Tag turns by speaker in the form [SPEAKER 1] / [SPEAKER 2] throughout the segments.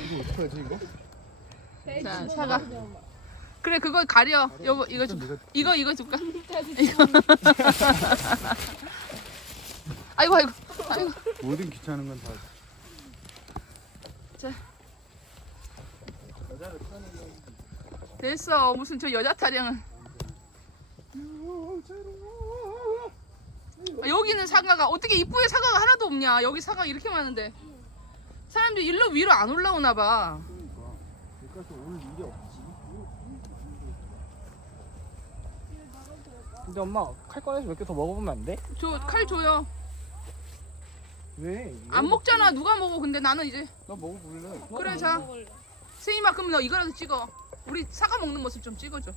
[SPEAKER 1] 이거 어떡하지 이거?
[SPEAKER 2] 자, 사과. 그래, 그거 가려. 여보, 이거 좀. 이거 줄까? 이거. 아이고.
[SPEAKER 1] 뭐든 귀찮은 건 다.
[SPEAKER 2] 자. 됐어. 무슨 저 여자 타령은. 여기는 사과가 어떻게 입구에 사과가 하나도 없냐? 여기 사과 이렇게 많은데. 사람들이 일로 위로 안 올라오나 봐.
[SPEAKER 1] 그러니까 오늘 일이 없지.
[SPEAKER 3] 근데 엄마 칼 꺼내서 몇 개 더 먹어보면 안 돼?
[SPEAKER 2] 저 칼 줘요.
[SPEAKER 3] 왜?
[SPEAKER 2] 안 먹잖아. 누가 먹어? 근데 나는 이제.
[SPEAKER 1] 나 먹어볼래.
[SPEAKER 2] 그래, 자. 세임아, 그럼 너 이거라도 찍어. 우리 사과 먹는 모습 좀 찍어줘.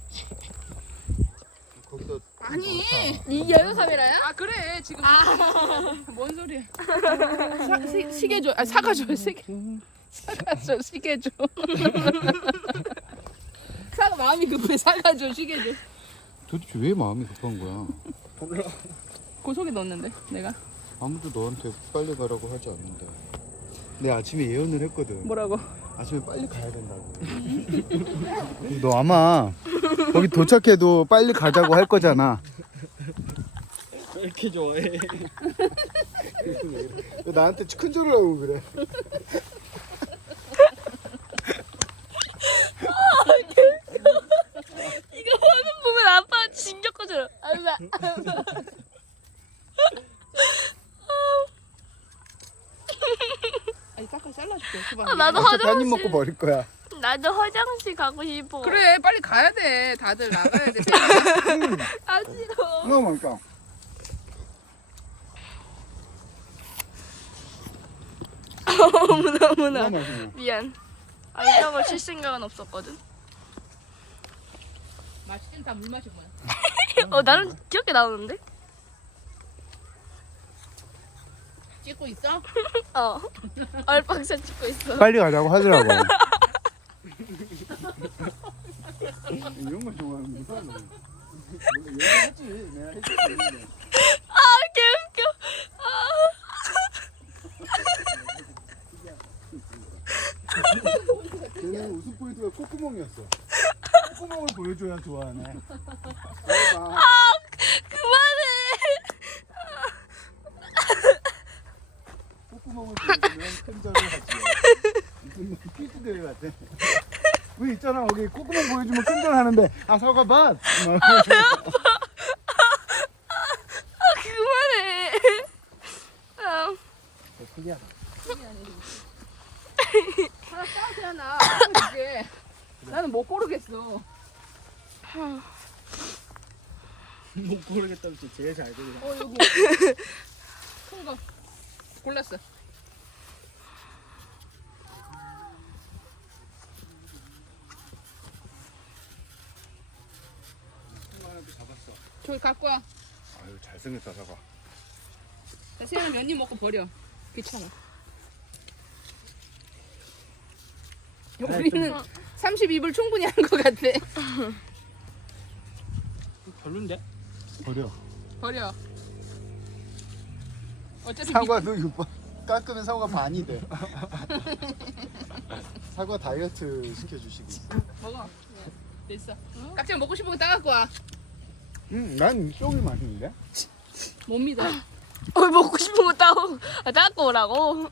[SPEAKER 1] 거기다.
[SPEAKER 2] 아니.
[SPEAKER 4] 이 여유 카메라야?
[SPEAKER 2] 아, 그래. 지금. 뭔 소리야. 시계 줘. 아, 사과 줘. 시계. 사과 줘. 시계 줘. 사과 마음이 급해. 사과 줘. 시계 줘.
[SPEAKER 1] 도대체 왜 마음이 급한 거야?
[SPEAKER 3] 몰라.
[SPEAKER 2] 그 속에 넣었는데 내가.
[SPEAKER 1] 아무도 너한테 빨리 가라고 하지 않는데. 내 아침에 예언을 했거든.
[SPEAKER 2] 뭐라고?
[SPEAKER 1] 아침에 빨리 가야 된다고. 너 아마 거기 도착해도 빨리 가자고 할 거잖아.
[SPEAKER 3] 왜 이렇게 좋아해?
[SPEAKER 1] 왜 나한테 큰 소리를 하고 그래?
[SPEAKER 4] 이거 화면 보면 아빠 진격 거잖아.
[SPEAKER 2] 아니, 사과 잘라줄게.
[SPEAKER 4] 아, 나도
[SPEAKER 1] 어차피 한입 먹고
[SPEAKER 4] 화장실.
[SPEAKER 1] 버릴 거야.
[SPEAKER 4] 나도 화장실 가고 싶어.
[SPEAKER 2] 그래, 빨리 가야 돼. 다들 나가야 돼.
[SPEAKER 4] 아 싫어.
[SPEAKER 1] 너무 맛있다.
[SPEAKER 4] 어머나.
[SPEAKER 1] 너무 맛있네.
[SPEAKER 4] 미안. 아 이런 걸 칠 생각은 없었거든.
[SPEAKER 2] 맛있긴 다 물 마신 거야.
[SPEAKER 4] 나는 귀엽게 나오는데?
[SPEAKER 2] 찍고 있어?
[SPEAKER 4] 얼빵샷 찍고 있어.
[SPEAKER 1] 빨리 가자고 하더라고. 이런 거 좋아하는구나. 너. 원래 얘기하지. 내가 해줄 수 있는데.
[SPEAKER 4] 개웃겨.
[SPEAKER 1] 걔는 웃음 포인트가 콧구멍이었어. 콧구멍을 보여줘야 좋아하네. 봐.
[SPEAKER 4] 그만해.
[SPEAKER 1] 콧구멍을 보여주면 큰절을 하지. 무슨 퀴즈 대회 같아. 왜 있잖아 거기 콧구멍 보여주면 큰절 하는데 아 사과밭.
[SPEAKER 4] 그만해.
[SPEAKER 3] 특이하다.
[SPEAKER 2] 하나 따게 하나. 이게. 나는 못 고르겠어.
[SPEAKER 3] 못 고르겠다면 진짜 제일 잘 되는.
[SPEAKER 2] 여기. 큰 거. 골랐어.
[SPEAKER 1] 하나도 잡았어.
[SPEAKER 2] 저기 갖고 와.
[SPEAKER 1] 아유 잘생겼다 사과.
[SPEAKER 2] 나 세연아 몇입 먹고 버려. 귀찮아. 우리는 32불 충분히 한 것 같아.
[SPEAKER 3] 별론데?
[SPEAKER 1] 버려.
[SPEAKER 2] 버려. 어차피
[SPEAKER 1] 사과도 이거 봐. 깎으면 사과 반이 돼. 사과 다이어트 시켜주시고.
[SPEAKER 2] 먹어. 됐어. 깍지가 먹고 싶은 거 따갖고 와.
[SPEAKER 1] 난 이쪽이 맛있는데?
[SPEAKER 2] 못 믿어.
[SPEAKER 4] 먹고 싶은 거 따고 오라고.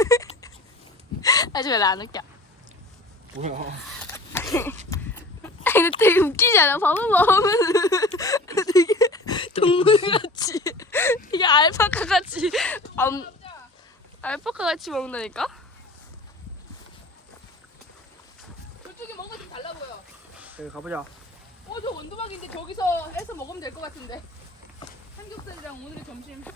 [SPEAKER 4] 아주 왜안 웃겨.
[SPEAKER 3] 뭐야?
[SPEAKER 4] 근데 되게 웃기지 않아? 밥을 먹으면 되게 동물같이 되게 알파카같이 알파카같이 먹는다니까?
[SPEAKER 2] 저쪽에 뭔가 좀 달라 보여.
[SPEAKER 3] 여기 가보자.
[SPEAKER 2] 저 원두막인데 저기서 해서 먹으면 될 것 같은데. 삼겹살이랑 오늘의 점심.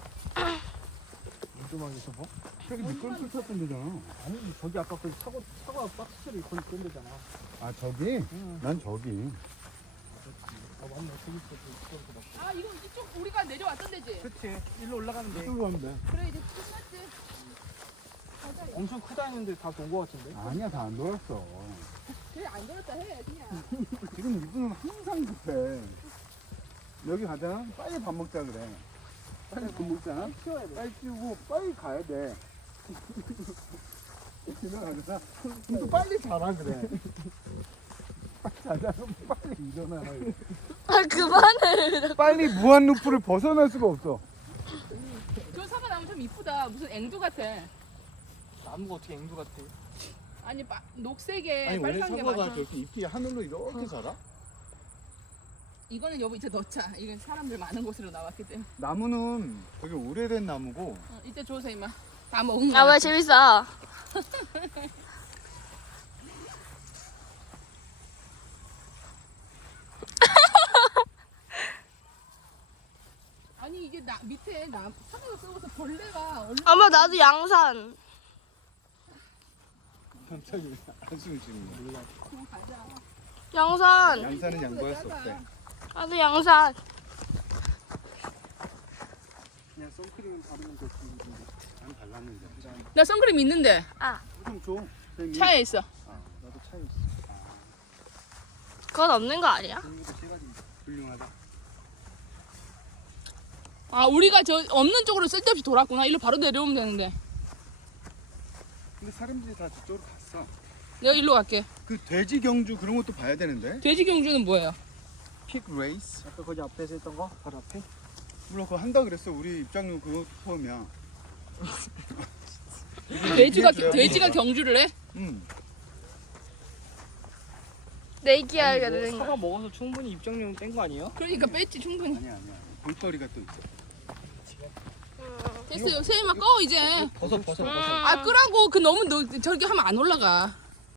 [SPEAKER 3] 운동하기 뭐?
[SPEAKER 1] 저기 미끄럼틀 탔던 데잖아.
[SPEAKER 3] 아니 저기 아까 그 사과 박스를 거기 그런 데잖아.
[SPEAKER 1] 아 저기? 난 저기.
[SPEAKER 3] 아 맞네. 저기 있어.
[SPEAKER 2] 아, 이거 이쪽 우리가 내려왔던 데지?
[SPEAKER 3] 그치. 일로 올라가면 돼.
[SPEAKER 1] 이쪽으로 가면 돼.
[SPEAKER 2] 그래, 이제 끝났지. 가자.
[SPEAKER 3] 엄청 크다 했는데 다 돈 거 같은데?
[SPEAKER 1] 아니야 다 안 돌았어.
[SPEAKER 2] 그래, 안 들었다 해, 그냥.
[SPEAKER 1] 지금 이분은 항상 급해. 여기 가자. 빨리 밥 먹자 그래. 빨리 밥 먹자.
[SPEAKER 3] 키워야 돼.
[SPEAKER 1] 빨리 치우고 빨리 가야 돼. 일어나잖아. 또 빨리 자라 그래. 자자면 빨리 일어나라. 그래.
[SPEAKER 4] 아 그만해.
[SPEAKER 1] 빨리 무한 루프를 벗어날 수가 없어.
[SPEAKER 2] 저 사과 나무 참 이쁘다. 무슨 앵두 같아.
[SPEAKER 3] 나무가 어떻게 앵두 같아?
[SPEAKER 2] 아니 녹색에
[SPEAKER 1] 아니 원래
[SPEAKER 2] 빨간 게
[SPEAKER 1] 사과가
[SPEAKER 2] 많아.
[SPEAKER 1] 저렇게 잎이 하늘로 이렇게 자라?
[SPEAKER 2] 이거는 여보 이제 넣자. 이건 사람들 많은 곳으로 나왔기 때문에.
[SPEAKER 1] 나무는 되게 오래된 나무고
[SPEAKER 2] 이때 줘서 이마 다 먹은
[SPEAKER 4] 아
[SPEAKER 2] 거야.
[SPEAKER 4] 왜 재밌어?
[SPEAKER 2] 아니 이게 밑에 사과가 썩어서 벌레가 얼른
[SPEAKER 4] 엄마 나도 양산.
[SPEAKER 1] 갑자기 한숨 쉬는 거야.
[SPEAKER 2] 가자.
[SPEAKER 4] 양산.
[SPEAKER 1] 양산은 양보할 수 없대.
[SPEAKER 4] 나도 양산.
[SPEAKER 3] 그냥 선크림 바르면 되지.
[SPEAKER 1] 난 발랐는데.
[SPEAKER 2] 나 선크림 있는데
[SPEAKER 1] 좀 줘. 선생님.
[SPEAKER 2] 차에 있어.
[SPEAKER 3] 아, 나도 차에 있어.
[SPEAKER 4] 그건 없는 거 아니야?
[SPEAKER 3] 종류도 세 가지인데.
[SPEAKER 1] 훌륭하다.
[SPEAKER 2] 아 우리가 저 없는 쪽으로 쓸데없이 돌았구나. 일로 바로 내려오면 되는데.
[SPEAKER 1] 근데 사람들이 다 저쪽으로 갔어.
[SPEAKER 2] 내가 일로 갈게.
[SPEAKER 1] 그 돼지 경주 그런 것도 봐야 되는데.
[SPEAKER 2] 돼지 경주는 뭐예요?
[SPEAKER 1] 픽 레이스.
[SPEAKER 3] 아까 거기 앞에서 했던 거? 바로 앞에?
[SPEAKER 1] 물론 그거 한다 그랬어. 우리 입장료 그거 포함이야.
[SPEAKER 2] 돼지가 경주를 해?
[SPEAKER 1] 응.
[SPEAKER 4] 내기하게
[SPEAKER 3] 뭐
[SPEAKER 4] 되는 거.
[SPEAKER 3] 사과 먹어서 충분히 입장료 뗀 거 아니에요?
[SPEAKER 2] 그러니까 뺐지 충분히.
[SPEAKER 1] 아니야. 볼거리가 또 있어.
[SPEAKER 2] 됐어요. 세임아 꺼 이제.
[SPEAKER 3] 버섯.
[SPEAKER 2] 아 끄라고. 그 너무 저렇게 하면 안 올라가.